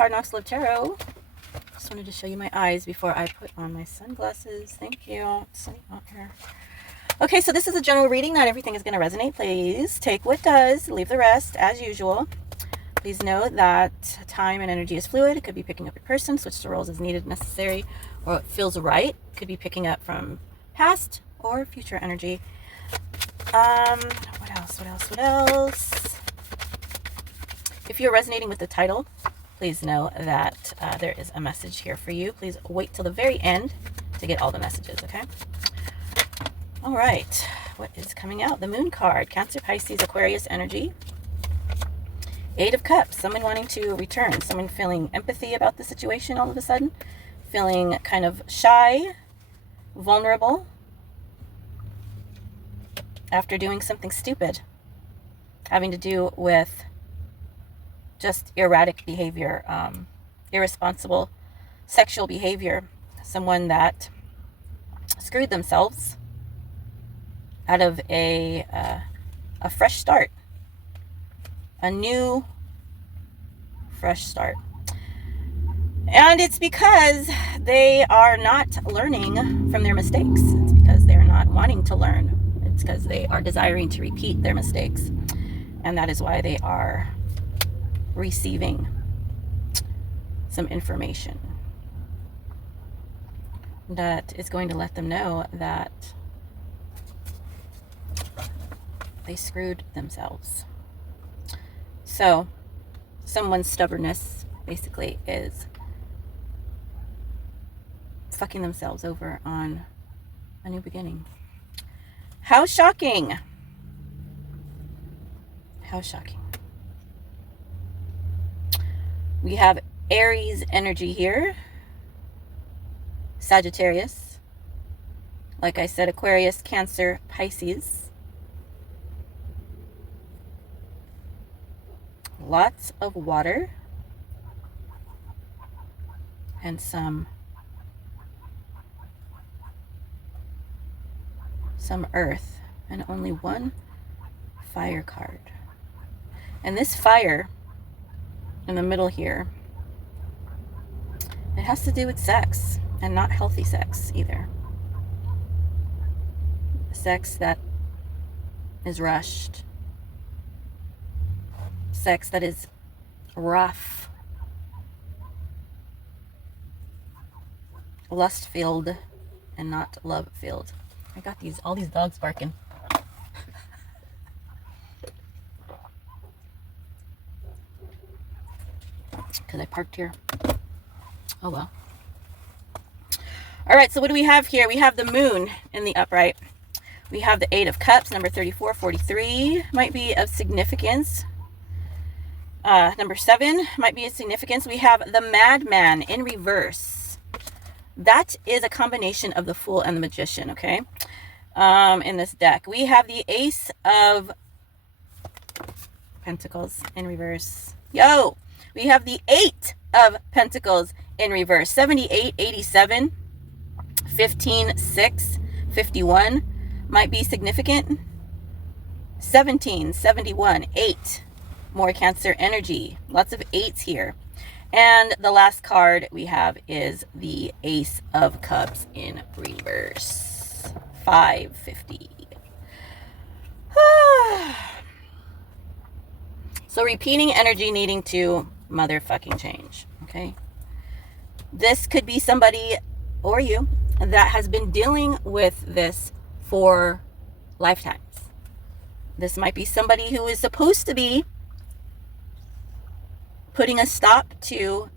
Hard Knocks Live Tarot. Just wanted to show you my eyes before I put on my sunglasses. Thank you. It's sunny out here. Okay, so this is a general reading. Not everything is going to resonate. Please take what does, leave the rest as usual. Please know that time and energy is fluid. It could be picking up your person, switch the roles as needed, necessary, or it feels right. It could be picking up from past or future energy. What else? If you're resonating with the title, please know that there is a message here for you. Please wait till the very end to get all the messages, okay? All right, what is coming out? The Moon card, Cancer, Pisces, Aquarius energy. Eight of Cups, someone wanting to return, someone feeling empathy about the situation all of a sudden, feeling kind of shy, vulnerable, after doing something stupid, having to do with just erratic behavior, irresponsible sexual behavior, someone that screwed themselves out of a fresh start, a new fresh start. And it's because they are not learning from their mistakes. It's because they're not wanting to learn. It's because they are desiring to repeat their mistakes. And that is why they are receiving some information that is going to let them know that they screwed themselves. So someone's stubbornness basically is fucking themselves over on a new beginning. How shocking. How shocking. We have Aries energy here. Sagittarius. Like I said, Aquarius, Cancer, Pisces. Lots of water. And some earth. And only one fire card. And this fire in the middle here, it has to do with sex, and not healthy sex either. Sex that is rushed, sex that is rough, lust filled, and not love filled. I got all these dogs barking. Because I parked here. Oh well. All right, so what do we have here? We have the Moon in the upright. We have the Eight of Cups, number 34, 43 might be of significance. Number 7 might be of significance. We have the Madman in reverse. That is a combination of the Fool and the Magician, okay? In this deck. We have the Ace of Pentacles in reverse. Yo! We have the Eight of Pentacles in reverse. 78, 87, 15, 6, 51 might be significant. 17, 71, 8. More Cancer energy. Lots of 8s here. And the last card we have is the Ace of Cups in reverse. 550. So repeating energy needing to motherfucking change, okay? This could be somebody or you that has been dealing with this for lifetimes. This might be somebody who is supposed to be putting a stop to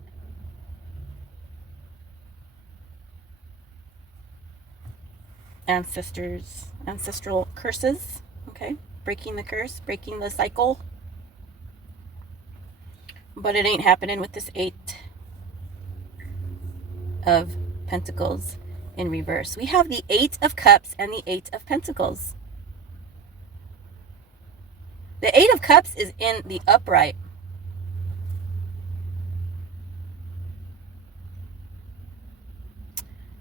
ancestral curses, okay? Breaking the curse, breaking the cycle. But it ain't happening with this Eight of Pentacles in reverse. We have the Eight of Cups and the Eight of Pentacles. The Eight of Cups is in the upright.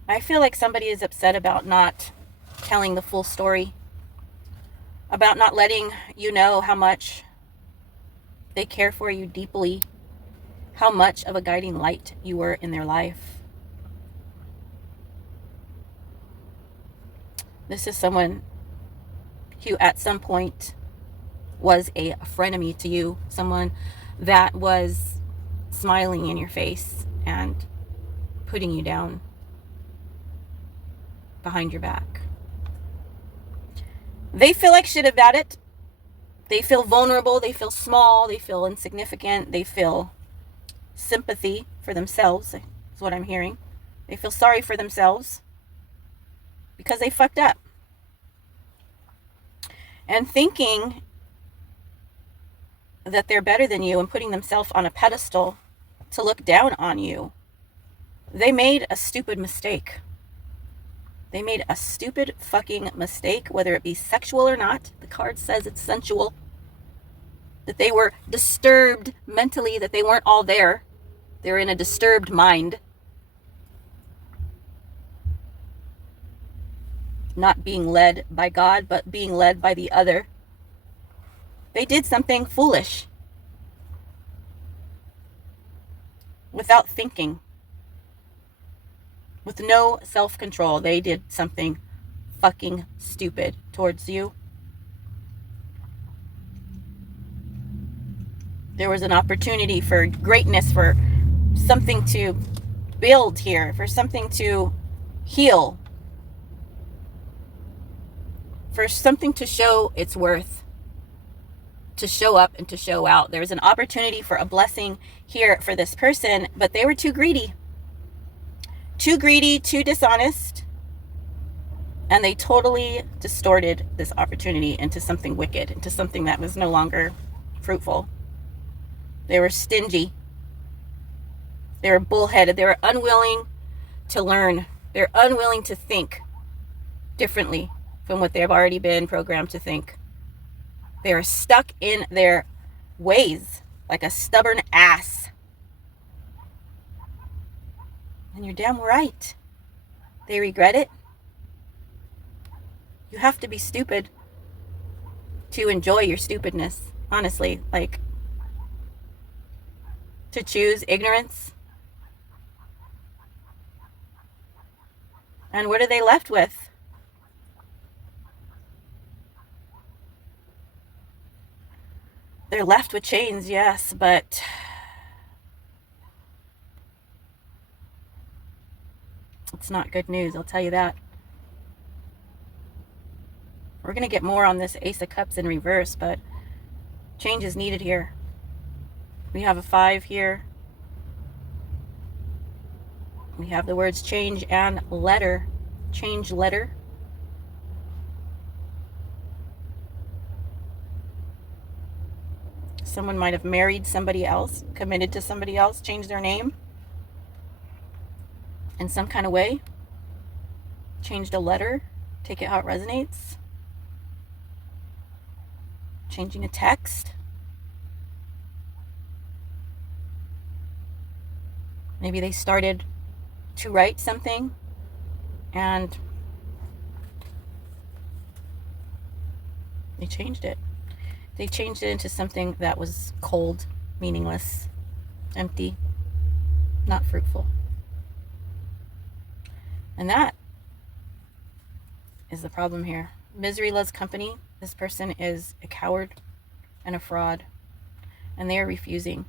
I feel like somebody is upset about not telling the full story, about not letting you know how much they care for you deeply, how much of a guiding light you were in their life. This is someone who at some point was a frenemy to you, someone that was smiling in your face and putting you down behind your back. They feel like shit about it. They feel vulnerable. They feel small. They feel insignificant. They feel sympathy for themselves, is what I'm hearing. They feel sorry for themselves because they fucked up. And thinking that they're better than you and putting themselves on a pedestal to look down on you, they made a stupid mistake. They made a stupid fucking mistake, whether it be sexual or not. The card says it's sensual. That they were disturbed mentally, that they weren't all there. They're in a disturbed mind. Not being led by God, but being led by the other. They did something foolish. Without thinking. With no self-control, they did something fucking stupid towards you. There was an opportunity for greatness, for something to build here, for something to heal, for something to show its worth, to show up and to show out. There was an opportunity for a blessing here for this person, but they were too greedy. Too greedy, too dishonest, and they totally distorted this opportunity into something wicked, into something that was no longer fruitful. They were stingy. They were bullheaded. They were unwilling to learn. They're unwilling to think differently from what they've already been programmed to think. They are stuck in their ways like a stubborn ass. And you're damn right. They regret it. You have to be stupid to enjoy your stupidness. Honestly, like, to choose ignorance. And what are they left with? They're left with chains, yes, but it's not good news, I'll tell you that. We're going to get more on this Ace of Cups in reverse, but change is needed here. We have a 5 here. We have the words change and letter. Change letter. Someone might have married somebody else, committed to somebody else, changed their name in some kind of way, changed a letter, take it how it resonates, changing a text, maybe they started to write something and they changed it. They changed it into something that was cold, meaningless, empty, not fruitful. And that is the problem here. Misery loves company. This person is a coward and a fraud. And they are refusing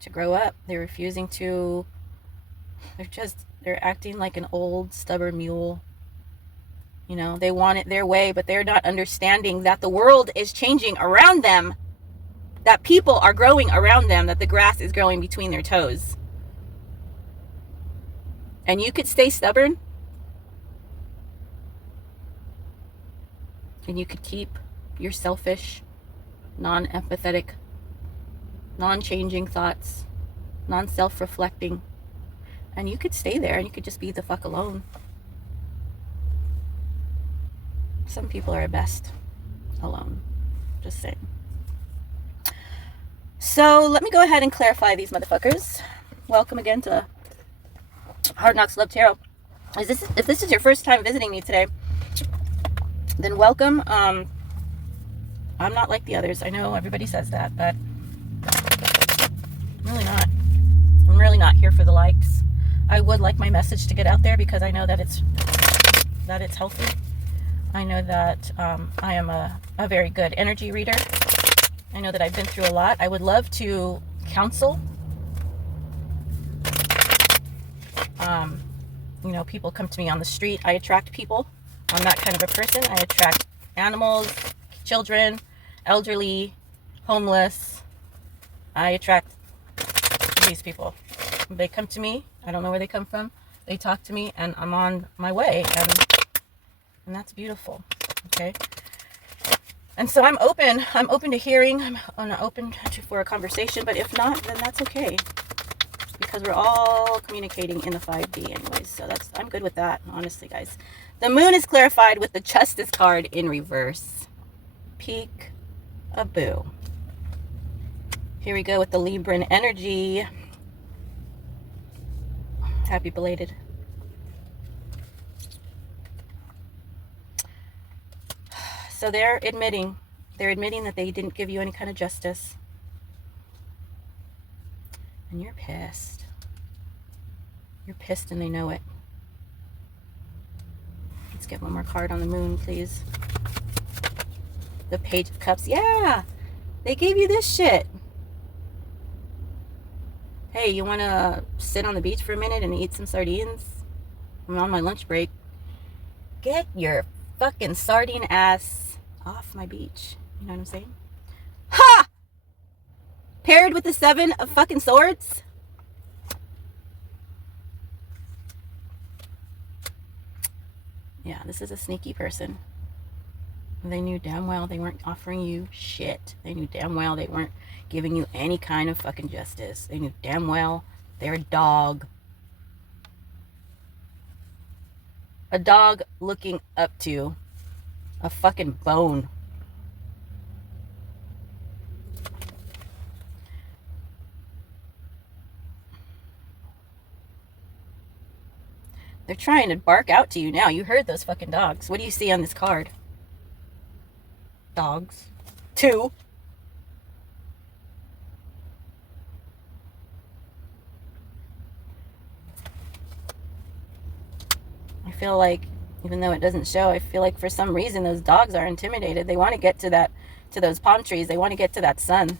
to grow up. They're refusing to... They're acting like an old, stubborn mule. You know, they want it their way, but they're not understanding that the world is changing around them. That people are growing around them. That the grass is growing between their toes. And you could stay stubborn. And you could keep your selfish, non-empathetic, non-changing thoughts, non-self-reflecting. And you could stay there and you could just be the fuck alone. Some people are best alone. Just saying. So let me go ahead and clarify these motherfuckers. Welcome again to Hard Knocks Love Tarot. If this is your first time visiting me today, then welcome. I'm not like the others. I know everybody says that, but I'm really not. I'm really not here for the likes. I would like my message to get out there because I know that it's healthy. I know that I am a very good energy reader. I know that I've been through a lot. I would love to counsel. You know, people come to me on the street. I attract people. I'm that kind of a person. I attract animals, children, elderly, homeless. I attract these people. They come to me. I don't know where they come from. They talk to me, and I'm on my way, and that's beautiful. Okay. And so I'm open. I'm open to hearing. I'm open for a conversation. But if not, then that's okay, because we're all communicating in the 5D anyways. So I'm good with that, honestly, guys. The moon is clarified with the Justice card in reverse. Peek-a-boo. Here we go with the Libran energy. Happy belated. So they're admitting that they didn't give you any kind of justice. And you're pissed. You're pissed and they know it. Let's get one more card on the moon, please. The Page of Cups. Yeah! They gave you this shit. Hey, you want to sit on the beach for a minute and eat some sardines? I'm on my lunch break. Get your fucking sardine ass off my beach. You know what I'm saying? Ha! Paired with the 7 of fucking swords. Yeah, this is a sneaky person. They knew damn well they weren't offering you shit. They knew damn well they weren't giving you any kind of fucking justice. They knew damn well they're a dog. A dog looking up to a fucking bone. They're trying to bark out to you now. You heard those fucking dogs. What do you see on this card? Dogs. 2. I feel like, even though it doesn't show, I feel like for some reason those dogs are intimidated. They want to get to those palm trees. They want to get to that sun.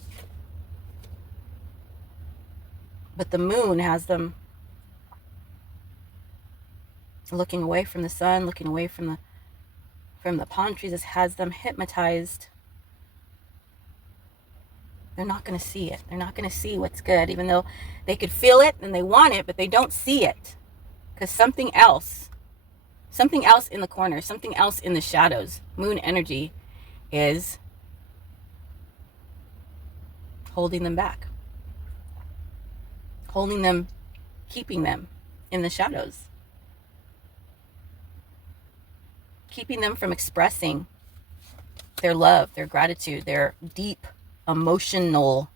But the moon has them looking away from the sun, looking away from the palm trees. This has them hypnotized. They're not going to see it. They're not going to see what's good, even though they could feel it and they want it, but they don't see it. Because something else in the corner, something else in the shadows, moon energy, is holding them back. Holding them, keeping them in the shadows. Keeping them from expressing their love, their gratitude, their deep emotional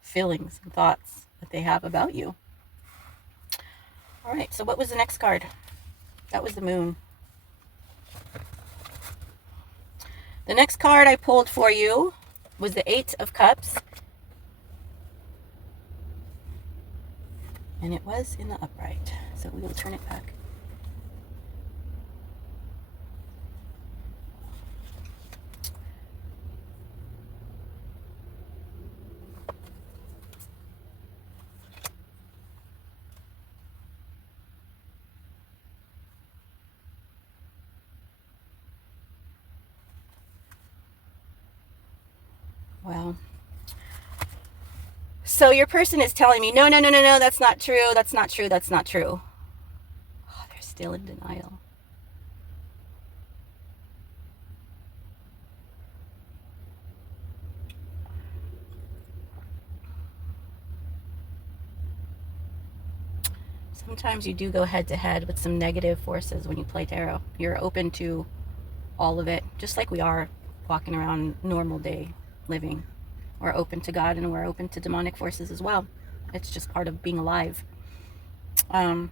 feelings and thoughts that they have about you. All right, so what was the next card? That was the moon. The next card I pulled for you was the 8 of Cups. And it was in the upright. So we will turn it back. Well, so your person is telling me, no, that's not true, that's not true, that's not true. Oh, they're still in denial. Sometimes you do go head to head with some negative forces when you play tarot. You're open to all of it, just like we are walking around normal day living. We're open to God and we're open to demonic forces as well. It's just part of being alive. But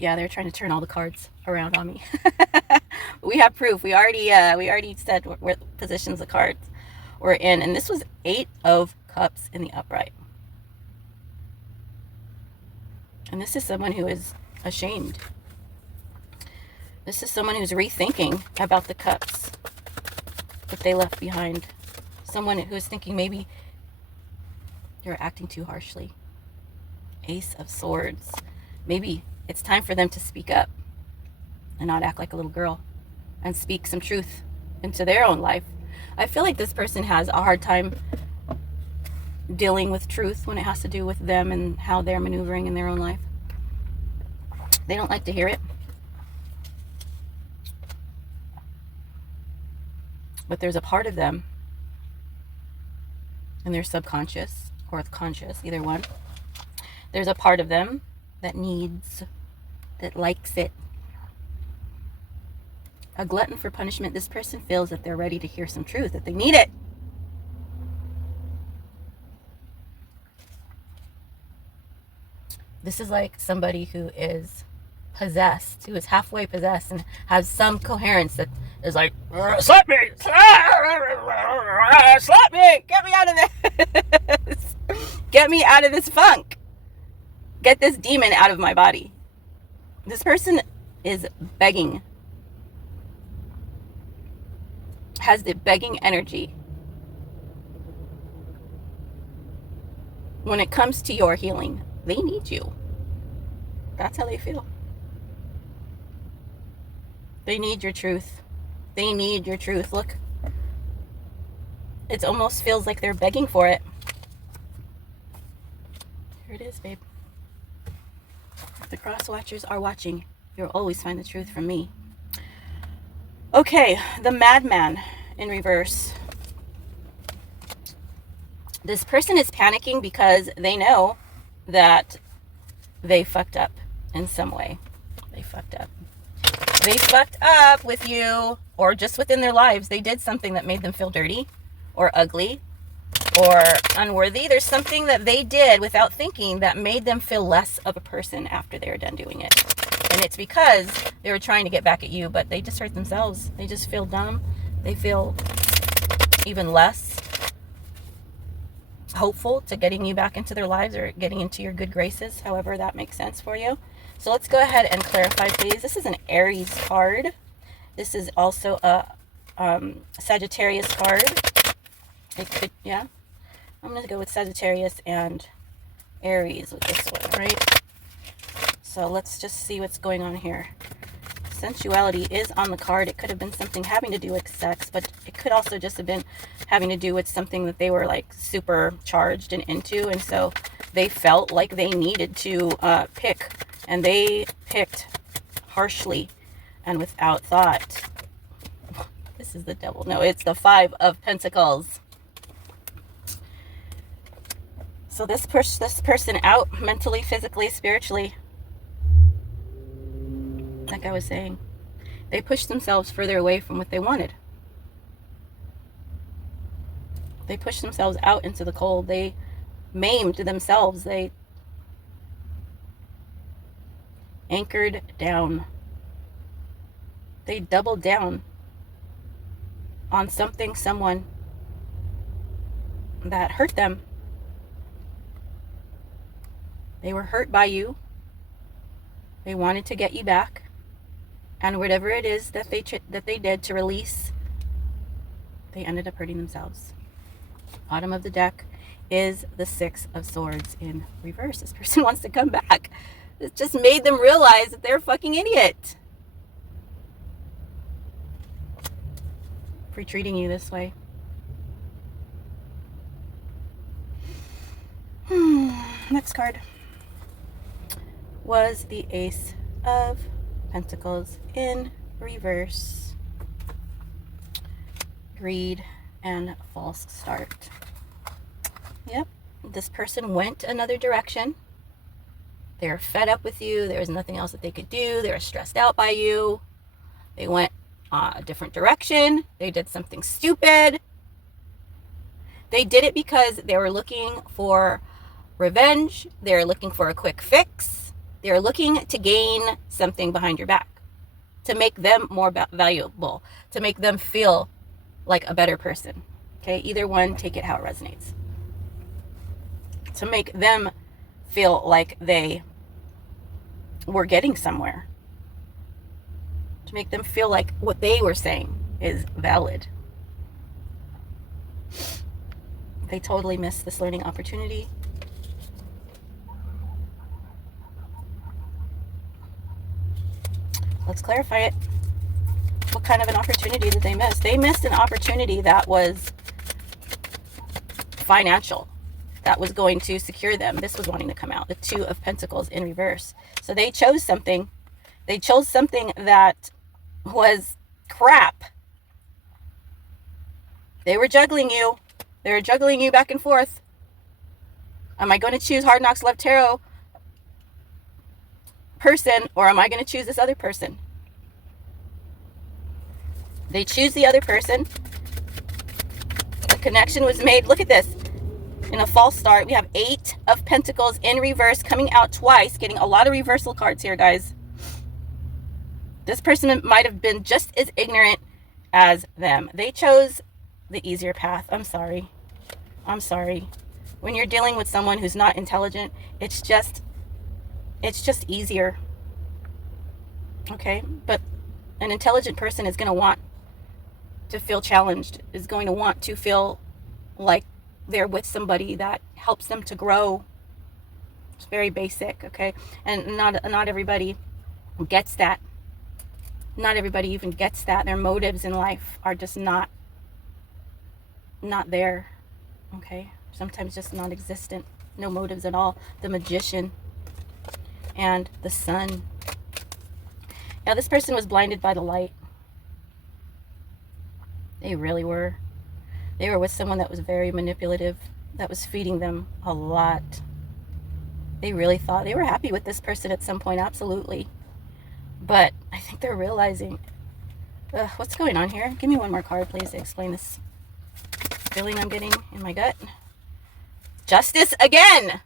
yeah, they're trying to turn all the cards around on me. We have proof. We already said what positions the cards were in. And this was 8 of Cups in the upright. And this is someone who is ashamed. This is someone who's rethinking about the cups that they left behind. Someone who's thinking maybe you're acting too harshly. Ace of Swords. Maybe it's time for them to speak up and not act like a little girl and speak some truth into their own life. I feel like this person has a hard time dealing with truth when it has to do with them and how they're maneuvering in their own life. They don't like to hear it. But there's a part of them in their subconscious or conscious, either one. There's a part of them that needs, that likes it. A glutton for punishment. This person feels that they're ready to hear some truth, that they need it. This is like somebody who is possessed, who is halfway possessed and has some coherence that is like, slap me, slap me, get me out of this, get me out of this funk, get this demon out of my body. This person is begging, has the begging energy when it comes to your healing. They need you. That's how they feel. They need your truth. They need your truth. Look, it almost feels like they're begging for it. Here it is, babe. If the cross watchers are watching, you'll always find the truth from me. Okay, the madman in reverse. This person is panicking because they know that they fucked up in some way. They fucked up. They fucked up with you, or just within their lives. They did something that made them feel dirty or ugly or unworthy. There's something that they did without thinking that made them feel less of a person after they were done doing it. And it's because they were trying to get back at you, but they just hurt themselves. They just feel dumb. They feel even less hopeful to getting you back into their lives or getting into your good graces, however that makes sense for you. So let's go ahead and clarify, please. This is an Aries card. This is also a Sagittarius card. It could, yeah. I'm going to go with Sagittarius and Aries with this one, right? So let's just see what's going on here. Sensuality is on the card. It could have been something having to do with sex, but it could also just have been having to do with something that they were like super charged and into, and so they felt like they needed to pick, and they picked harshly and without thought. This is the devil. No, it's the 5 of Pentacles. So this pushed this person out mentally, physically, spiritually. Like I was saying, they pushed themselves further away from what they wanted. They pushed themselves out into the cold. They maimed themselves. They anchored down. They doubled down on something, someone that hurt them. They were hurt by you. They wanted to get you back. And whatever it is that they did to release, they ended up hurting themselves. Bottom of the deck is the 6 of Swords in reverse. This person wants to come back. It just made them realize that they're a fucking idiot for treating you this way. Next card was the Ace of Pentacles in reverse. Greed and false start. Yep, this person went another direction. They're fed up with you. There was nothing else that they could do. They were stressed out by you. They went a different direction. They did something stupid. They did it because they were looking for revenge. They were looking for a quick fix. They were looking to gain something behind your back, to make them more valuable, to make them feel like a better person. Okay, either one, take it how it resonates. To make them feel like they were getting somewhere. To make them feel like what they were saying is valid. They totally missed this learning opportunity. Let's clarify it. What kind of an opportunity did they miss? They missed an opportunity that was financial, that was going to secure them. This was wanting to come out. The Two of Pentacles in reverse. So they chose something. They chose something that was crap. They were juggling you. They were juggling you back and forth. Am I going to choose Hard Knocks Love Tarot person, or am I going to choose this other person? They choose the other person. The connection was made. Look at this. In a false start, we have 8 of Pentacles in reverse coming out twice, getting a lot of reversal cards here, guys. This person might have been just as ignorant as them. They chose the easier path. I'm sorry. I'm sorry. When you're dealing with someone who's not intelligent, it's just easier. Okay? But an intelligent person is going to want to feel challenged, is going to want to feel like they're with somebody that helps them to grow. It's very basic, okay? And not everybody gets that. Not everybody even gets that. Their motives in life are just not there, okay? Sometimes just non-existent. No motives at all. The Magician and the Sun. Now, this person was blinded by the light. They really were. They were with someone that was very manipulative, that was feeding them a lot. They really thought they were happy with this person at some point, absolutely. But I think they're realizing, what's going on here? Give me one more card, please, to explain this feeling I'm getting in my gut. Justice again.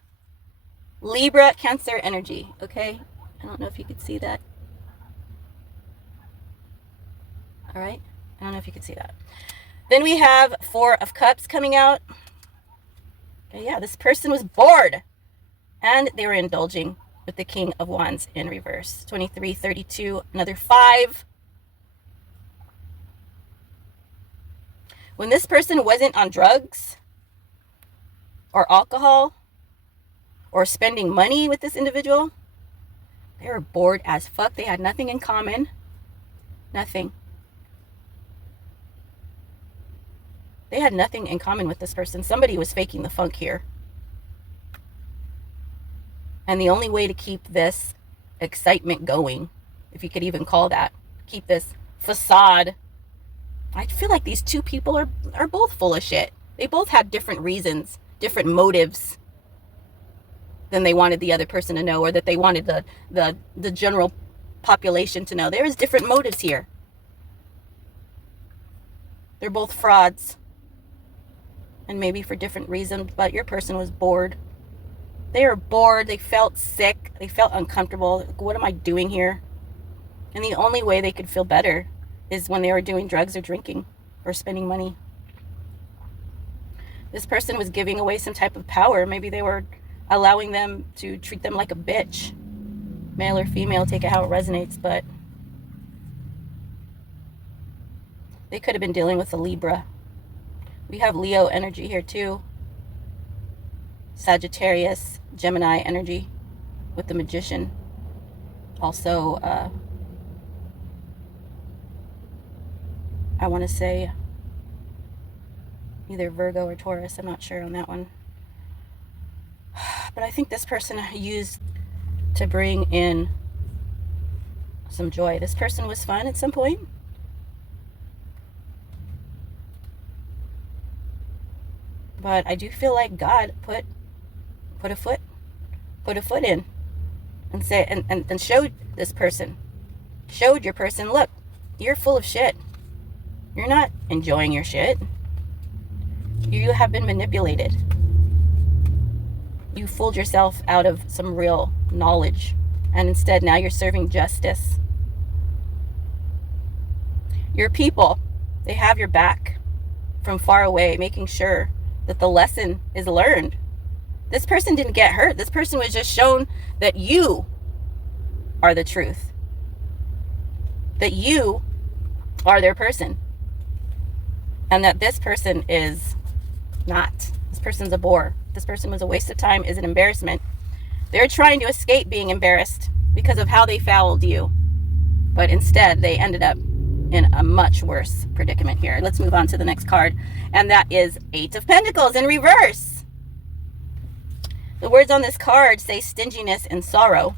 Libra, Cancer energy, okay? I don't know if you could see that. All right? I don't know if you can see that. Then we have 4 of Cups coming out. Okay, yeah, this person was bored. And they were indulging with the King of Wands in reverse. 23, 32, another 5. When this person wasn't on drugs or alcohol or spending money with this individual, they were bored as fuck. They had nothing in common. Nothing. They had nothing in common with this person. Somebody was faking the funk here. And the only way to keep this excitement going, if you could even call that, keep this facade, I feel like these two people are both full of shit. They both had different reasons, different motives than they wanted the other person to know, or that they wanted the general population to know. There is different motives here. They're both frauds. And maybe for different reasons, but your person was bored. They were bored. They felt sick. They felt uncomfortable. Like, what am I doing here? And the only way they could feel better is when they were doing drugs or drinking or spending money. This person was giving away some type of power. Maybe they were allowing them to treat them like a bitch. Male or female, take it how it resonates, but they could have been dealing with a Libra. We have Leo energy here too. Sagittarius, Gemini energy with the Magician. Also, I want to say either Virgo or Taurus. I'm not sure on that one. But I think this person used to bring in some joy. This person was fun at some point. But I do feel like God put a foot in and say and showed this person, showed your person, look, you're full of shit. You're not enjoying your shit. You have been manipulated. You fooled yourself out of some real knowledge, and instead now you're serving justice. Your people, they have your back. from far away, making sure that the lesson is learned. This person didn't get hurt. This person was just shown that you are the truth, that you are their person, and that this person is not. This person's a bore. This person was a waste of time, is an embarrassment. They're trying to escape being embarrassed because of how they fouled you, but instead they ended up in a much worse predicament here. Let's move on to the next card, and that is Eight of Pentacles in reverse. The words on this card say stinginess and sorrow.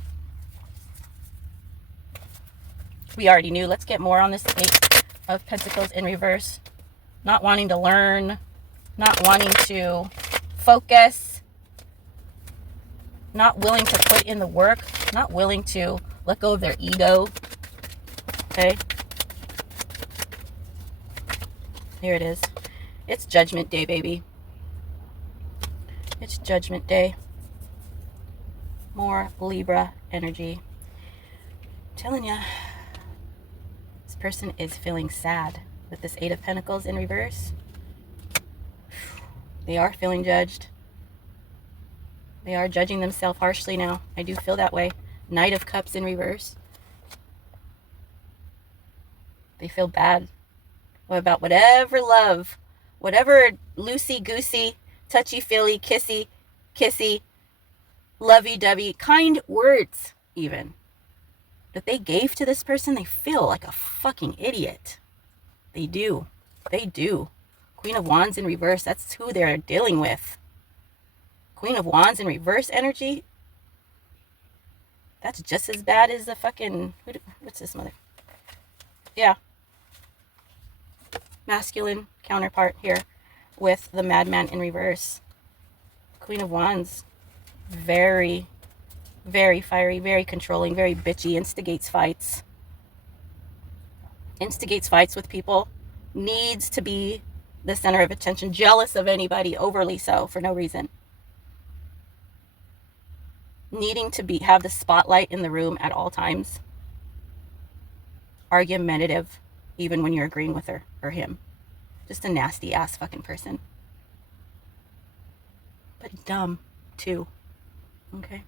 We already knew. Let's get more on this Eight of Pentacles in reverse. Not wanting to learn, not wanting to focus, not willing to put in the work, not willing to let go of their ego. Okay. Here it is. It's Judgment Day, baby. It's Judgment Day. More Libra energy. I'm telling you, this person is feeling sad with this Eight of Pentacles in reverse. They are feeling judged. They are judging themselves harshly now. I do feel that way. Knight of Cups in reverse. They feel bad about whatever love, whatever loosey-goosey, touchy-feely, kissy, lovey-dovey, kind words even, that they gave to this person. They feel like a fucking idiot. They do. They do. Queen of Wands in reverse, that's who they're dealing with. Queen of Wands in reverse energy, that's just as bad as the fucking, what's this mother? Yeah. Masculine counterpart here with the Madman in reverse. Queen of Wands, very, very fiery, very controlling, very bitchy, instigates fights with people, needs to be the center of attention, jealous of anybody, overly so, for no reason. Needing to have the spotlight in the room at all times. Argumentative, even when you're agreeing with her or him. Just a nasty ass fucking person. But dumb too. Okay?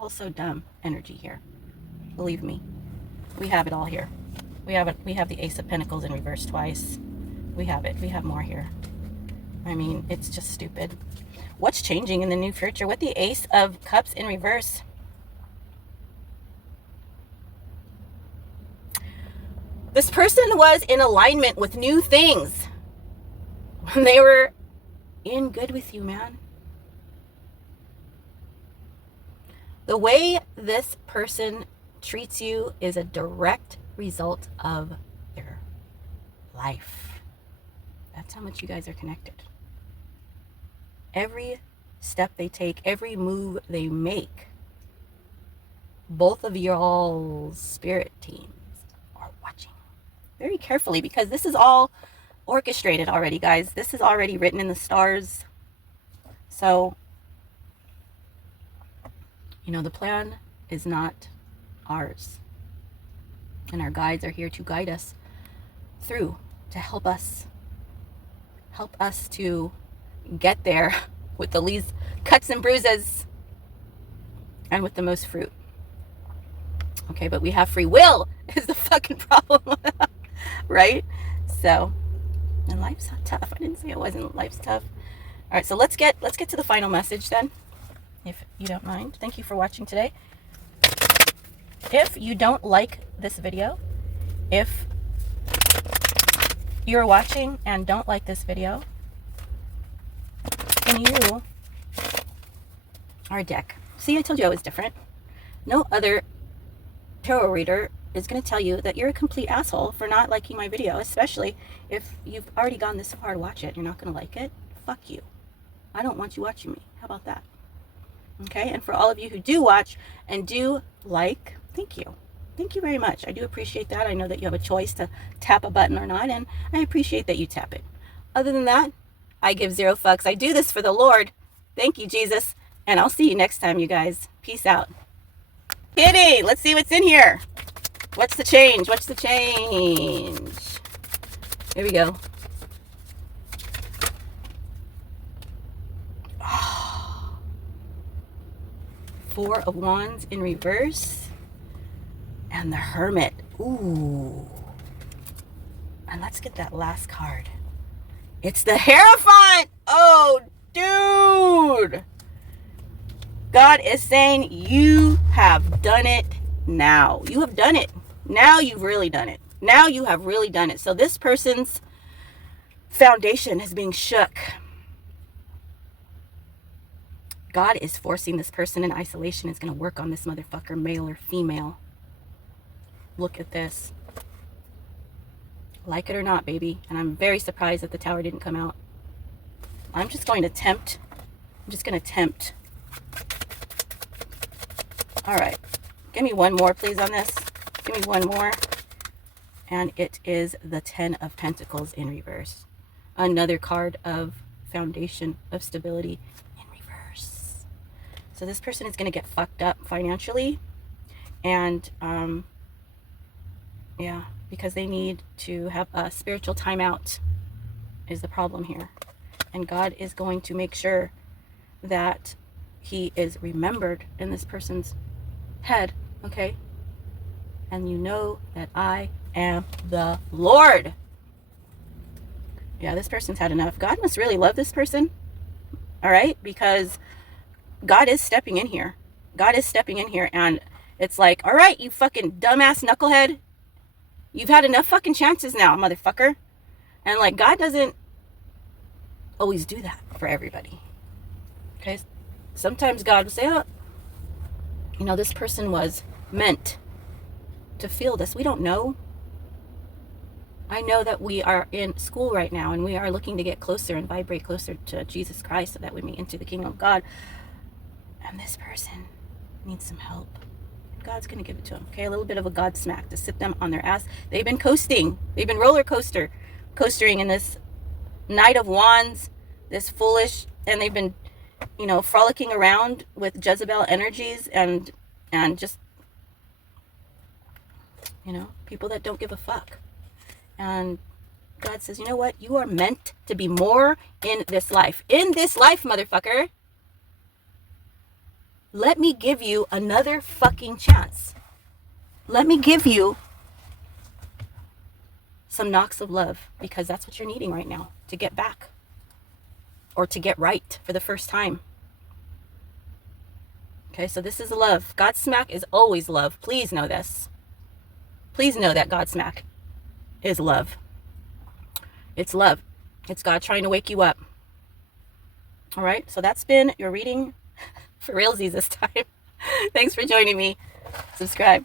Also dumb energy here. Believe me. We have it all here. We have the Ace of Pentacles in reverse twice. We have it. We have more here. I mean, it's just stupid. What's changing in the new future with the Ace of Cups in reverse? This person was in alignment with new things when they were in good with you, man. The way this person treats you is a direct result of their life. That's how much you guys are connected. Every step they take, every move they make, both of y'all's spirit teams are watching very carefully, because this is all orchestrated already, guys. This is already written in the stars. So, you know, the plan is not ours. And our guides are here to guide us through, to help us to get there with the least cuts and bruises and with the most fruit. Okay, but we have free will is the fucking problem. Right? So, and life's tough. I didn't say it wasn't. Life's tough. All right, so let's get to the final message then, if you don't mind. Thank you for watching today. If you don't like this video, if you're watching and don't like this video, and you are a dick. See, I told you I was different. No other tarot reader is going to tell you that you're a complete asshole for not liking my video, especially if you've already gone this far to watch it. You're not going to like it. Fuck you. I don't want you watching me. How about that? Okay, and for all of you who do watch and do like, thank you. Thank you very much. I do appreciate that. I know that you have a choice to tap a button or not, and I appreciate that you tap it. Other than that, I give zero fucks. I do this for the Lord. Thank you, Jesus. And I'll see you next time, you guys. Peace out. Kitty, let's see what's in here. What's the change? What's the change? Here we go. Four of Wands in reverse. And the Hermit. Ooh. And let's get that last card. It's the Hierophant. Oh, dude. God is saying you have done it now. You have done it. Now you've really done it. Now you have really done it. So this person's foundation is being shook. God is forcing this person in isolation. Is going to work on this motherfucker, male or female. Look at this. Like it or not, baby. And I'm very surprised that the Tower didn't come out. I'm just going to tempt. I'm just going to tempt. All right. Give me one more, please, on this. Give me one more. And it is the Ten of Pentacles in reverse. Another card of foundation, of stability in reverse. So this person is going to get fucked up financially. And, yeah, because they need to have a spiritual timeout is the problem here. And God is going to make sure that he is remembered in this person's head, okay? And you know that I am the Lord. Yeah, this person's had enough. God must really love this person, all right? Because God is stepping in here. God is stepping in here, and it's like, all right, you fucking dumbass knucklehead. You've had enough fucking chances now, motherfucker. And like, God doesn't always do that for everybody. Okay? Sometimes God will say, oh, you know, this person was meant to feel this. We don't know. I know that we are in school right now and we are looking to get closer and vibrate closer to Jesus Christ so that we may enter the kingdom of God. And this person needs some help. God's going to give it to them. Okay, a little bit of a Godsmack to sit them on their ass. They've been coasting. They've been coastering in this Knight of Wands, this foolish, and they've been, you know, frolicking around with Jezebel energies and just, you know, people that don't give a fuck. And God says, you know what? You are meant to be more in this life. In this life, motherfucker. Let me give you another fucking chance. Let me give you some knocks of love, because that's what you're needing right now to get back or to get right for the first time. Okay, so this is love. Godsmack is always love. Please know this. Please know that Godsmack is love. It's love. It's God trying to wake you up. All right, so that's been your reading for realsies this time. Thanks for joining me. Subscribe.